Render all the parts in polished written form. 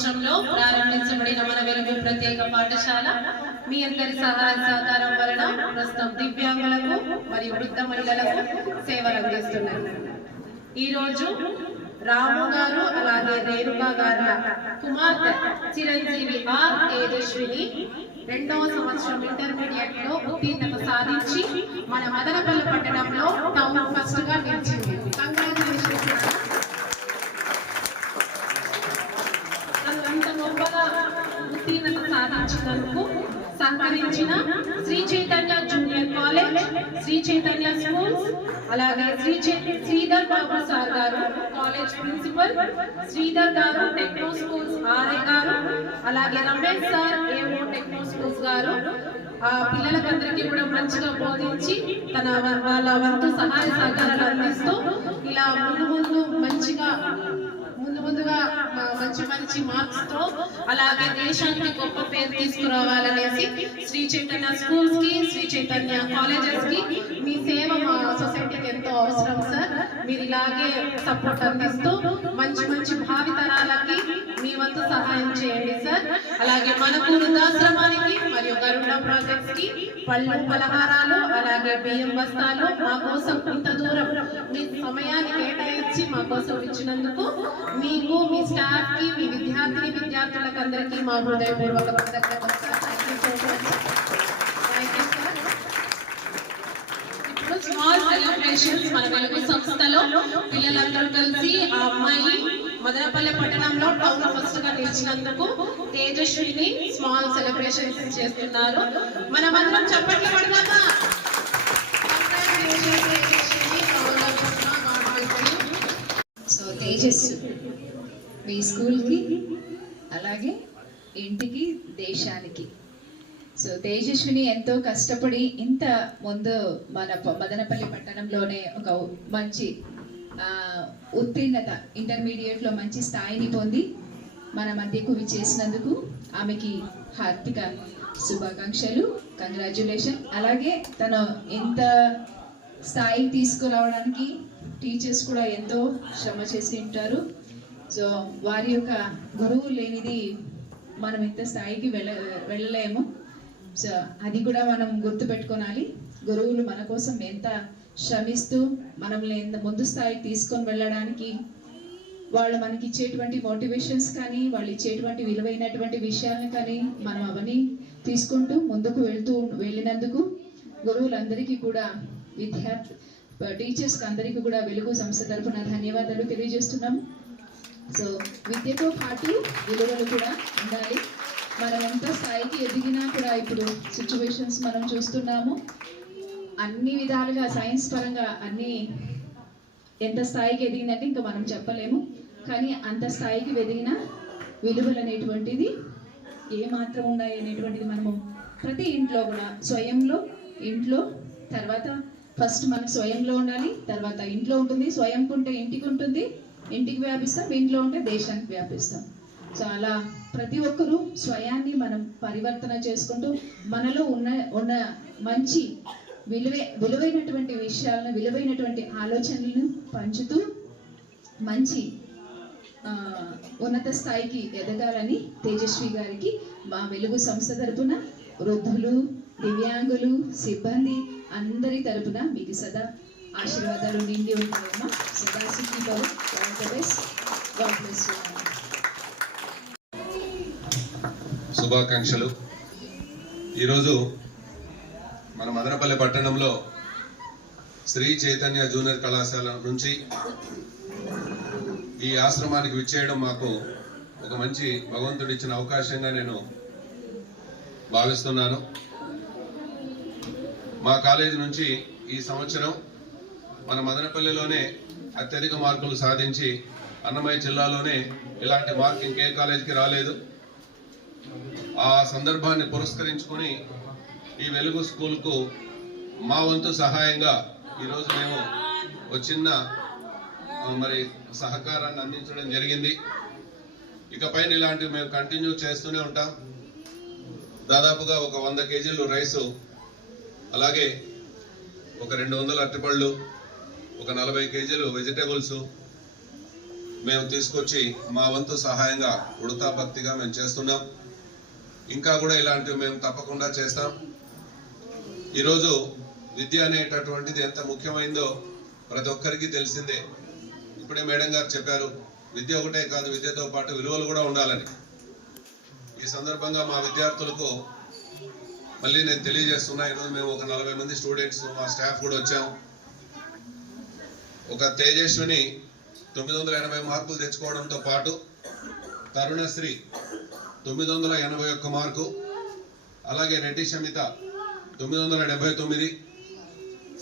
సంవత్సరంలో ప్రారంభించబడిన మన వెలుగు ప్రత్యేక పాఠశాల మీ అందరి సహాయ సహకారం వలన ప్రస్తుతం దివ్యాంగులకు మరియు వృద్ధ మహిళలకు సేవలు అందిస్తున్నారు. ఈరోజు రాము గారు అలాగే రేణుకా గారి కుమార్తె చిరంజీవి ఆర్ తేజస్విని 2వ సంవత్సరం ఇంటర్మీడియట్ లో ఉత్తీర్ణత సాధించి మన మదనపల్లి పట్టణంలో టౌన్ ఫస్ట్ గా నిలిచింది. కంగ్రాచులేషన్స్. అంత గొప్పగా ఉత్తీర్ణత సాధించినందుకు సహకరించిన Shri Chaitanya junior college, Shri Chaitanya schools, అలాగే శ్రీధర్ బాబు సార్ గారు కాలేజ్ ప్రిన్సిపల్, శ్రీధర్ గారు టెక్నో స్కూల్స్ ఆర్ఏ గారు, అలాగే Ramesh sir AO techno schools గారు ఆ పిల్లలకందరికీ కూడా మంచిగా బోధించి వాళ్ళ వంతు సహాయ సహకారాలు అందిస్తూ ఇలా ముందుగా మంచి మార్క్స్ తో అలాగే దేశానికి గొప్ప పేరు తీసుకురావాలనేసి శ్రీ చైతన్య స్కూల్స్ కి, శ్రీ చైతన్య కాలేజెస్ కి మీ సేవ మా సొసైటీకి ఎంతో అవసరం సార్. మీరు ఇలాగే సపోర్ట్ అందిస్తూ మంచి భావి తరాలకి మీ వంతు సహాయం చేయండి సార్. అలాగే మనకు వృద్ధాశ్రమానికి మరియు గరుడ ప్రాజెక్ట్స్ కి పళ్ళు పలహారాలు అలాగే బియ్యం బస్తాలు మా కోసం ఇంత దూరం మీ సమయాన్ని కేటాయించి మా కోసం ఇచ్చినందుకు మీకు, మీ స్టాఫ్ కి, మీ విద్యార్థులకు అందరికీ మా హృదయపూర్వక కృతజ్ఞతలు సార్. ఇప్పుడు స్మాల్ సెలబ్రేషన్స్ మన వెలుగు సంస్థలో పిల్లలందరూ కలిసి ఆ అమ్మాయి మదనపల్లి పట్టణంలో టౌన్ ఫస్ట్ గా నిలిచినందుకు తేజస్విని స్మాల్ సెలబ్రేషన్స్ చేస్తున్నారు. మనమందరం చప్పట్లు పడదామా? సో తేజస్సు మీ స్కూల్కి అలాగే ఇంటికి దేశానికి. సో తేజస్విని ఎంతో కష్టపడి ఇంత ముందు మన మదనపల్లి పట్టణంలోనే ఒక మంచి ఉత్తీర్ణత ఇంటర్మీడియట్లో మంచి స్థాయిని పొంది మన మధ్యకు విచ్చేసినందుకు ఆమెకి హార్దిక శుభాకాంక్షలు, కంగ్రాచ్యులేషన్. అలాగే తను ఇంత స్థాయికి తీసుకురావడానికి టీచర్స్ కూడా ఎంతో శ్రమ చేసి ఉంటారు. సో వారి యొక్క గురువు లేనిది మనం ఇంత స్థాయికి వెళ్ళలేము. సో అది కూడా మనం గుర్తుపెట్టుకోవాలి. గురువులు మన కోసం ఎంత శ్రమిస్తూ మనల్ని ఎంత ముందు స్థాయికి తీసుకొని వెళ్ళడానికి వాళ్ళు మనకి ఇచ్చేటువంటి మోటివేషన్స్ కానీ, వాళ్ళు ఇచ్చేటువంటి విలువైనటువంటి విషయాలను కానీ మనం అవన్నీ తీసుకుంటూ ముందుకు వెళ్ళినందుకు గురువులందరికీ కూడా టీచర్స్కి అందరికీ కూడా వెలుగు సంస్థ తరఫున ధన్యవాదాలు తెలియజేస్తున్నాము. సో విద్యతో పాటు విలువలు కూడా ఉండాలి. మనం ఎంత స్థాయికి ఎదిగినా కూడా ఇప్పుడు సిచ్యువేషన్స్ మనం చూస్తున్నాము. అన్ని విధాలుగా సైన్స్ పరంగా అన్ని ఎంత స్థాయికి ఎదిగిందంటే ఇంకా మనం చెప్పలేము. కానీ అంత స్థాయికి ఎదిగిన విలువలు అనేటువంటిది ఏమాత్రం ఉన్నాయి అనేటువంటిది మనము ప్రతి ఇంట్లో కూడా ఇంట్లో తర్వాత ఫస్ట్ మనకు స్వయంలో ఉండాలి, తర్వాత ఇంట్లో ఉంటుంది, స్వయంకు ఉంటే ఇంటికి ఉంటుంది, ఇంటికి వ్యాపిస్తాం, ఇంట్లో ఉంటే దేశానికి వ్యాపిస్తాం. సో అలా ప్రతి ఒక్కరూ స్వయాన్ని మనం పరివర్తన చేసుకుంటూ మనలో ఉన్న మంచి విలువైనటువంటి విషయాలను, విలువైనటువంటి ఆలోచనలను పంచుతూ మంచి ఉన్నత స్థాయికి ఎదగాలని తేజస్వి గారికి మా వెలుగు సంస్థ తరపున వృద్ధులు, దివ్యాంగులు, సిబ్బంది అందరి తరపున మీకు సదా ఆశీర్వాదాలు నిండి ఉంటాయమ్మా. సదా Sukhibhava. All the best. God bless you. శుభాకాంక్షలు. ఈరోజు మన మదనపల్లి పట్టణంలో శ్రీ చైతన్య జూనియర్ కళాశాల నుంచి ఈ ఆశ్రమానికి విచ్చేయడం మాకు ఒక మంచి భగవంతుడు ఇచ్చిన అవకాశంగా నేను భావిస్తున్నాను. మా కాలేజీ నుంచి ఈ సంవత్సరం మన మదనపల్లిలోనే అత్యధిక మార్కులు సాధించి అన్నమయ్య జిల్లాలోనే ఇలాంటి మార్క్ ఇంకే కాలేజీకి రాలేదు. ఆ సందర్భాన్ని పురస్కరించుకుని ఈ వెలుగు స్కూల్కు మా వంతు సహాయంగా ఈరోజు మేము ఒక చిన్న సహకారాన్ని అందించడం జరిగింది. ఇకపై ఇలాంటివి మేము కంటిన్యూ చేస్తూనే ఉంటాం. దాదాపుగా ఒక 100 కేజీలు రైసు, అలాగే ఒక 200 అరటిపళ్ళు, ఒక 40 కేజీలు వెజిటేబుల్స్, మేము తీసుకొచ్చి మా వంతు సహాయంగా ఉడతా భక్తిగా మేము చేస్తున్నాం. ఇంకా కూడా ఇలాంటివి మేము తప్పకుండా చేస్తాం. ఈరోజు విద్య అనేటటువంటిది ఎంత ముఖ్యమైందో ప్రతి ఒక్కరికి తెలిసిందే. ఇప్పుడే మేడం గారు చెప్పారు, విద్య ఒకటే కాదు, విద్యతో పాటు విలువలు కూడా ఉండాలని. ఈ సందర్భంగా మా విద్యార్థులకు మళ్ళీ నేను తెలియజేస్తున్నా, ఈరోజు మేము ఒక 40 మంది స్టూడెంట్స్ మా స్టాఫ్ కూడా వచ్చాం. ఒక తేజస్విని 980 మార్కులు తెచ్చుకోవడంతో పాటు తరుణశ్రీ 981 మార్కు, అలాగే రెడ్డి షమిత 979,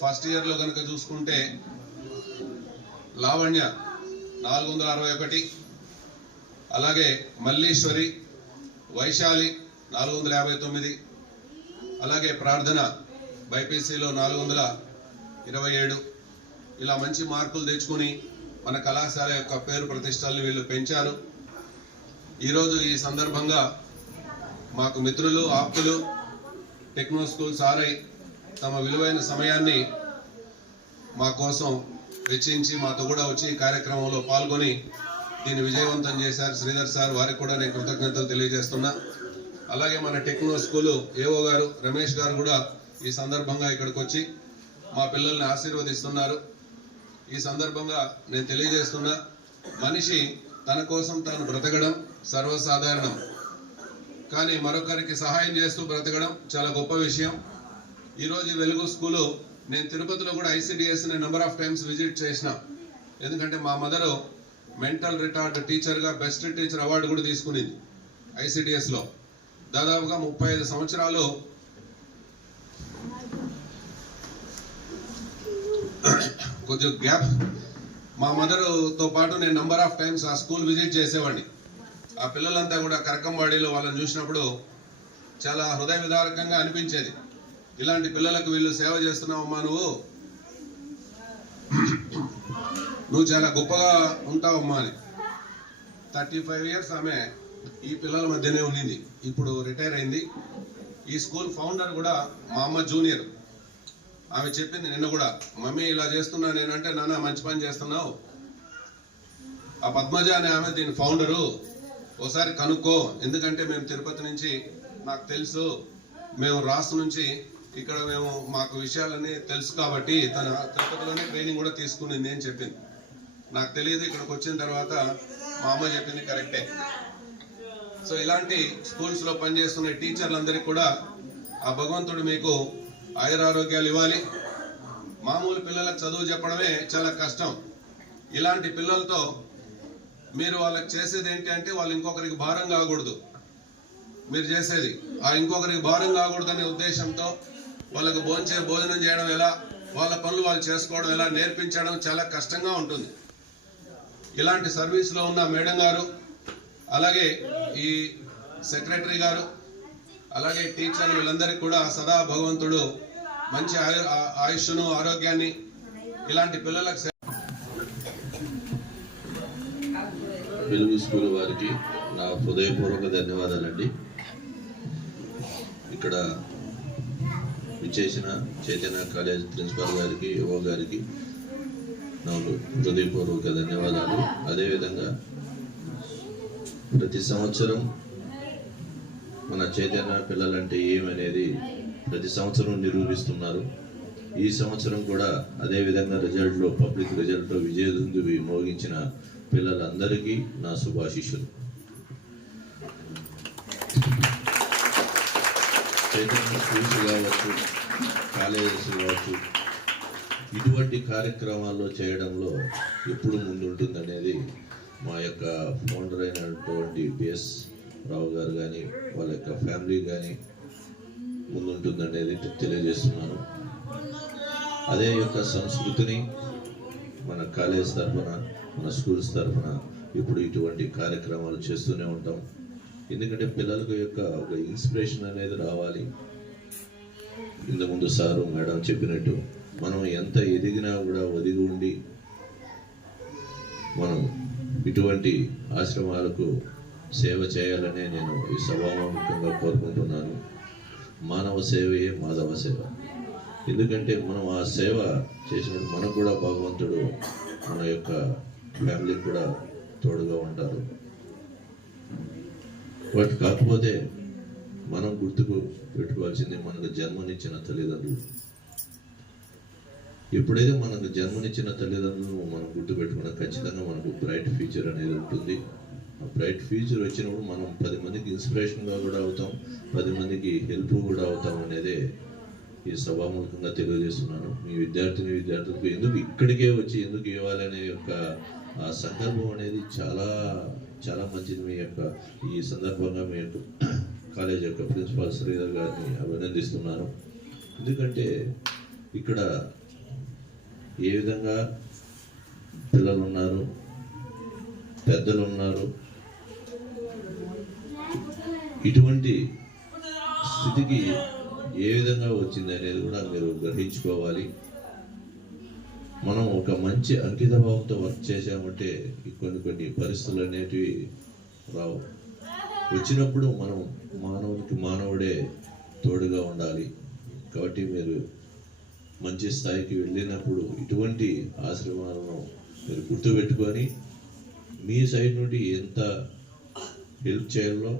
ఫస్ట్ ఇయర్లో కనుక చూసుకుంటే లావణ్య 461, అలాగే మల్లీశ్వరి, వైశాలి 459, అలాగే ప్రార్థన బైపీసీలో 427. ఇలా మంచి మార్కులు తెచ్చుకుని మన కళాశాల యొక్క పేరు ప్రతిష్టల్ని వీళ్ళు పెంచారు. ఈరోజు ఈ సందర్భంగా మాకు మిత్రులు, ఆప్తులు, టెక్నో స్కూల్ సారై తమ విలువైన సమయాన్ని మా కోసం వెచ్చించి మాతో కూడా వచ్చి ఈ కార్యక్రమంలో పాల్గొని దీన్ని విజయవంతం చేశారు. శ్రీధర్ సార్, వారికి కూడా నేను కృతజ్ఞతలు తెలియజేస్తున్నా. అలాగే మన టెక్నో స్కూలు ఏఓ గారు రమేష్ గారు కూడా ఈ సందర్భంగా ఇక్కడికి వచ్చి మా పిల్లల్ని ఆశీర్వదిస్తున్నారు. ఈ సందర్భంగా నేను తెలియజేస్తున్నా, మనిషి తన కోసం తాను బ్రతకడం సర్వసాధారణం, కానీ మరొకరికి సహాయం చేస్తూ బ్రతకడం చాలా గొప్ప విషయం. ఈరోజు వెలుగు స్కూలు నేను తిరుపతిలో కూడా ICDSని నెంబర్ ఆఫ్ టైమ్స్ విజిట్ చేసిన. ఎందుకంటే మా మదరు మెంటల్ రిటార్డ్ టీచర్గా బెస్ట్ టీచర్ అవార్డు కూడా తీసుకునింది ICDSలో. దాదాపుగా 35 సంవత్సరాలు కొంచెం గ్యాప్. మా మదర్తో పాటు నేను నెంబర్ ఆఫ్ టైమ్స్ ఆ స్కూల్ విజిట్ చేసేవాడిని. ఆ పిల్లలంతా కూడా కరకంబాడిలో వాళ్ళని చూసినప్పుడు చాలా హృదయ విదారకంగా అనిపించేది. ఇలాంటి పిల్లలకు వీళ్ళు సేవ చేస్తున్నావమ్మా, నువ్వు చాలా గొప్పగా ఉంటావమ్మా అని. 35 ఇయర్స్ ఆమె ఈ పిల్లల మధ్యనే ఉన్నింది. ఇప్పుడు రిటైర్ అయింది. ఈ స్కూల్ ఫౌండర్ కూడా మా అమ్మ జూనియర్. ఆమె చెప్పింది నిన్న కూడా, మమ్మీ ఇలా చేస్తున్నా నేనంటే, నాన్న మంచి పని చేస్తున్నావు, ఆ పద్మజ అనే ఆమె దీని ఫౌండరు, ఒకసారి కనుక్కో. ఎందుకంటే మేము తిరుపతి నుంచి, నాకు తెలుసు, మేము రాష్ట్రం నుంచి ఇక్కడ మేము మాకు విషయాలన్నీ తెలుసు కాబట్టి తన తిరుపతిలోనే ట్రైనింగ్ కూడా తీసుకునింది అని చెప్పింది. నాకు తెలియదు, ఇక్కడికి వచ్చిన తర్వాత మా అమ్మ చెప్పింది కరెక్టే. సో ఇలాంటి స్కూల్స్ లో పనిచేస్తున్న టీచర్లందరికీ కూడా ఆ భగవంతుడు మీకు ఆయురారోగ్యాలు ఇవ్వాలి. మామూలు పిల్లలకు చదువు చెప్పడమే చాలా కష్టం. ఇలాంటి పిల్లలతో మీరు వాళ్ళకి చేసేది ఏంటి అంటే, వాళ్ళు ఇంకొకరికి భారం కాకూడదు. మీరు చేసేది ఆ ఇంకొకరికి భారం కాకూడదు అనే ఉద్దేశంతో వాళ్ళకు భోజనం చేయడం ఎలా, వాళ్ళ పనులు వాళ్ళు చేసుకోవడం ఎలా నేర్పించడం చాలా కష్టంగా ఉంటుంది. ఇలాంటి సర్వీస్లో ఉన్న మేడం గారు, అలాగే ఈ సెక్రటరీ గారు, అలాగే టీచర్లు, వీళ్ళందరికీ కూడా సదా భగవంతుడు మంచి ఆయుష్ను, ఆరోగ్యాన్ని ఇలాంటి పిల్లలకు. వెలుగు స్కూల్ వారికి నా హృదయపూర్వక ధన్యవాదాలండి. ఇక్కడ విచ్చేసిన చైతన్య కాలేజ్ ప్రిన్సిపాల్ గారికి, యువ గారికి నాకు హృదయపూర్వక ధన్యవాదాలు. అదేవిధంగా ప్రతి సంవత్సరం మన చైతన్య పిల్లలంటే ఏమనేది ప్రతి సంవత్సరం నిరూపిస్తున్నారు. ఈ సంవత్సరం కూడా అదేవిధంగా రిజల్ట్లో, పబ్లిక్ రిజల్ట్లో విజయదుందువి మోగించిన పిల్లలందరికీ నా శుభాశీస్సులు. చైతన్య స్కూల్స్ కావచ్చు, కాలేజెస్ కావచ్చు, ఇటువంటి కార్యక్రమాల్లో చేయడంలో ఎప్పుడు ముందుంటుందనేది మా యొక్క ఫౌండర్ అయినటువంటి బిఎస్ రావు గారు కానీ, వాళ్ళ యొక్క ఫ్యామిలీ కానీ ముందుంటుందనేది తెలియజేస్తున్నాను. అదే యొక్క సంస్కృతిని మన కాలేజ్ తరఫున, మన స్కూల్స్ తరఫున ఇప్పుడు ఇటువంటి కార్యక్రమాలు చేస్తూనే ఉంటాం. ఎందుకంటే పిల్లలకు యొక్క ఒక ఇన్స్పిరేషన్ అనేది రావాలి. ఇంతకుముందు సారు మేడం చెప్పినట్టు మనం ఎంత ఎదిగినా కూడా ఒదిగి ఉండి మనం ఇటువంటి ఆశ్రమాలకు సేవ చేయాలనే నేను ఈ సభాముఖంగా కోరుకుంటున్నాను. మానవ సేవయే మాధవ సేవ. ఎందుకంటే మనం ఆ సేవ చేసినప్పుడు మనకు కూడా భగవంతుడు మన యొక్క ఫ్యామిలీకి కూడా తోడుగా ఉంటారు. బట్ కాకపోతే మనం గుర్తుకు పెట్టుకోవాల్సింది మనకు జన్మనిచ్చిన తల్లిదండ్రులు. ఎప్పుడైతే మనకు జన్మనిచ్చిన తల్లిదండ్రులను మనం గుర్తుపెట్టుకున్నా ఖచ్చితంగా మనకు బ్రైట్ ఫ్యూచర్ అనేది ఉంటుంది. ఆ బ్రైట్ ఫ్యూచర్ వచ్చినప్పుడు మనం 10 మందికి ఇన్స్పిరేషన్గా కూడా అవుతాం, 10 మందికి హెల్ప్ కూడా అవుతాం అనేదే ఈ సభాముఖంగా తెలియజేస్తున్నాను. మీ విద్యార్థులకు ఎందుకు ఇక్కడికే వచ్చి ఎందుకు ఇవ్వాలనే యొక్క ఆ సందర్భం అనేది చాలా చాలా మంచిది. మీ యొక్క ఈ సందర్భంగా మీ యొక్క కాలేజ్ యొక్క ప్రిన్సిపాల్ శ్రీధర్ గారిని అభినందిస్తున్నాను. ఎందుకంటే ఇక్కడ ఏ విధంగా పిల్లలు ఉన్నారు, పెద్దలు ఉన్నారు, ఇటువంటి స్థితికి ఏ విధంగా వచ్చింది అనేది కూడా మీరు గ్రహించుకోవాలి. మనం ఒక మంచి అంకిత భావంతో వర్క్ చేసామంటే కొన్ని పరిస్థితులు అనేటివి రావు. వచ్చినప్పుడు మనం మానవునికి మానవుడే తోడుగా ఉండాలి. కాబట్టి మీరు మంచి స్థాయికి వెళ్ళినప్పుడు ఇటువంటి ఆశ్రమాలను మీరు గుర్తుపెట్టుకొని మీ సైడ్ నుండి ఎంత హెల్ప్ చేయాలో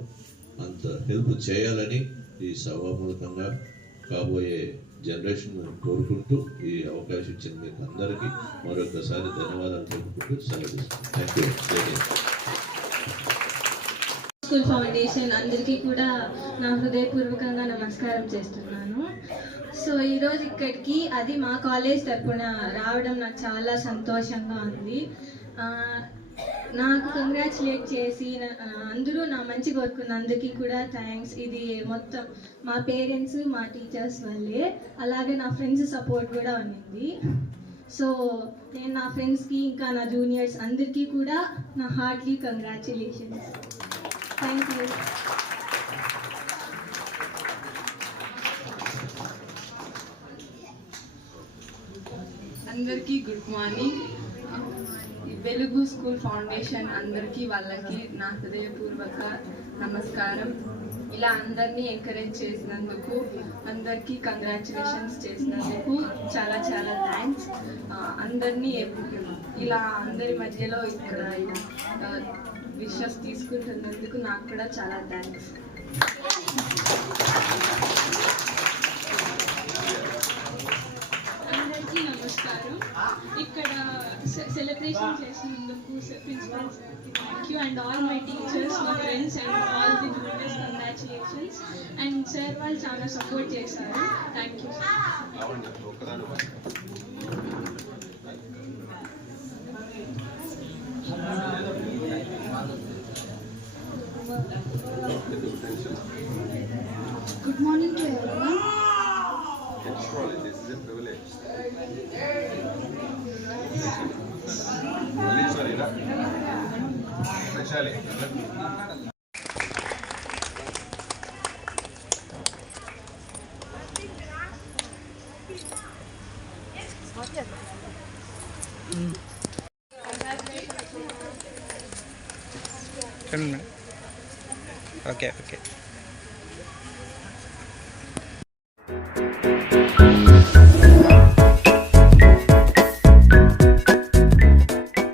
అంత హెల్ప్ చేయాలని ఈ సభాముఖంగా కాబోయే జనరేషన్ కోరుకుంటూ ఈ అవకాశం ఇచ్చిన మీకు అందరికీ మరొకసారి ధన్యవాదాలు తెలుపుకుంటూ సెలవు. Thank you. స్కూల్ ఫౌండేషన్ అందరికీ కూడా నా హృదయపూర్వకంగా నమస్కారం చేస్తున్నాను. సో ఈరోజు ఇక్కడికి అది మా కాలేజ్ తరఫున రావడం నాకు చాలా సంతోషంగా ఉంది. నాకు కంగ్రాచులేట్ చేసి అందరూ నా మంచి కోరుకున్న అందరికీ కూడా థ్యాంక్స్. ఇది మొత్తం మా పేరెంట్స్, మా టీచర్స్ వల్లే, అలాగే నా ఫ్రెండ్స్ సపోర్ట్ కూడా ఉంది. సో నేను నా ఫ్రెండ్స్కి ఇంకా నా జూనియర్స్ అందరికీ కూడా నా హార్ట్లీ కంగ్రాచులేషన్స్. Thank you. అందరికీ గుడ్ మార్నింగ్. వెలుగు స్కూల్ ఫౌండేషన్ అందరికీ వాళ్ళకి నా హృదయపూర్వక నమస్కారం. ఇలా అందరినీ ఎంకరేజ్ చేసినందుకు, అందరికీ కంగ్రాచులేషన్స్ చేసినందుకు చాలా చాలా థ్యాంక్స్. అందరినీ ఇలా అందరి మధ్యలో ఇక్కడ విషెస్ తీసుకుంటున్నందుకు నాకు కూడా చాలా థ్యాంక్స్. అందరికీ నమస్కారం. ఇక్కడ సెలబ్రేషన్ చేసినందుకు ప్రిన్సిపల్ సార్కి thank you and all my teachers, my friends and all the juniors congratulations. And sir వాళ్ళు చాలా సపోర్ట్ చేశారు. Thank you. Good morning to everyone. This is a privilege. Sorry, Okay.